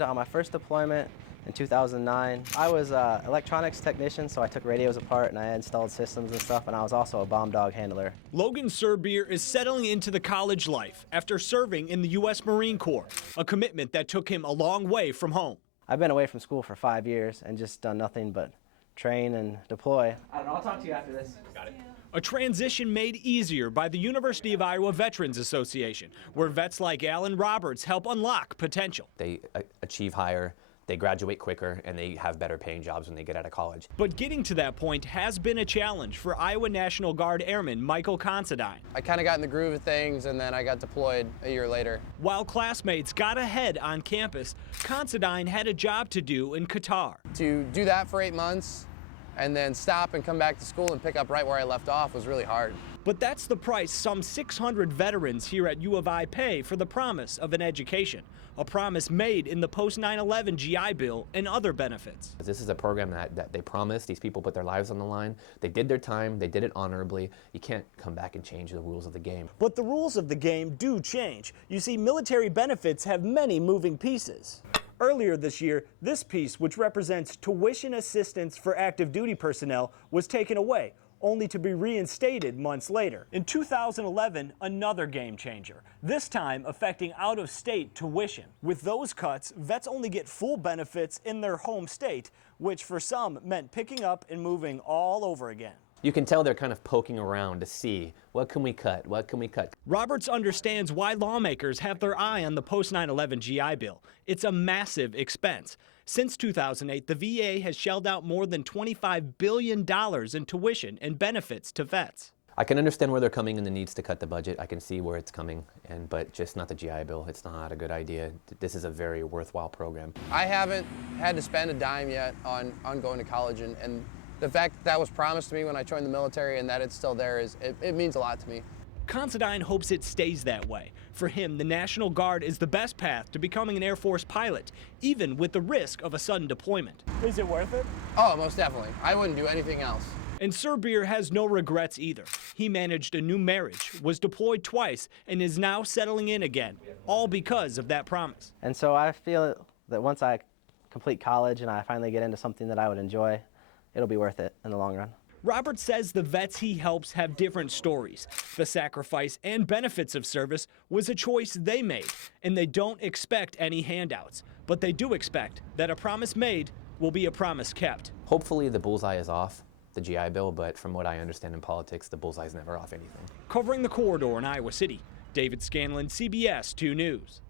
On my first deployment in 2009, I was an electronics technician, so I took radios apart and I installed systems and stuff, and I was also a bomb dog handler. Logan Surbeer is settling into the college life after serving in the U.S. Marine Corps, a commitment that took him a long way from home. I've been away from school for 5 years and just done nothing but train and deploy. I don't know, I'll talk to you after this. Got it. A transition made easier by the University of Iowa Veterans Association, where vets like Alan Roberts help unlock potential. They achieve higher, they graduate quicker, and they have better paying jobs when they get out of college. But getting to that point has been a challenge for Iowa National Guard Airman Michael Considine. I kind of got in the groove of things, and then I got deployed a year later. While classmates got ahead on campus, Considine had a job to do in Qatar. To do that for 8 months, and then stop and come back to school and pick up right where I left off was really hard. But that's the price some 600 veterans here at U of I pay for the promise of an education, a promise made in the post-9/11 GI Bill and other benefits. This is a program that they promised. These people put their lives on the line. They did their time. They did it honorably. You can't come back and change the rules of the game. But the rules of the game do change. You see, military benefits have many moving pieces. Earlier this year, this piece, which represents tuition assistance for active duty personnel, was taken away, only to be reinstated months later. In 2011, another game changer, this time affecting out-of-state tuition. With those cuts, vets only get full benefits in their home state, which for some meant picking up and moving all over again. You can tell they're kind of poking around to see, what can we cut, what can we cut? Roberts understands why lawmakers have their eye on the post-9/11 GI Bill. It's a massive expense. Since 2008, the VA has shelled out more than $25 billion in tuition and benefits to vets. I can understand where they're coming and the needs to cut the budget. I can see where it's coming, but just not the GI Bill. It's not a good idea. This is a very worthwhile program. I haven't had to spend a dime yet on going to college, and the fact that was promised to me when I joined the military and that it's still there, it means a lot to me. Considine hopes it stays that way. For him, the National Guard is the best path to becoming an Air Force pilot, even with the risk of a sudden deployment. Is it worth it? Oh, most definitely. I wouldn't do anything else. And Surbeer has no regrets either. He managed a new marriage, was deployed twice, and is now settling in again, all because of that promise. And so I feel that once I complete college and I finally get into something that I would enjoy, it'll be worth it in the long run. Robert says the vets he helps have different stories. The sacrifice and benefits of service was a choice they made, and they don't expect any handouts. But they do expect that a promise made will be a promise kept. Hopefully the bullseye is off the GI Bill, but from what I understand in politics, the bullseye is never off anything. Covering the corridor in Iowa City, David Scanlon, CBS 2 News.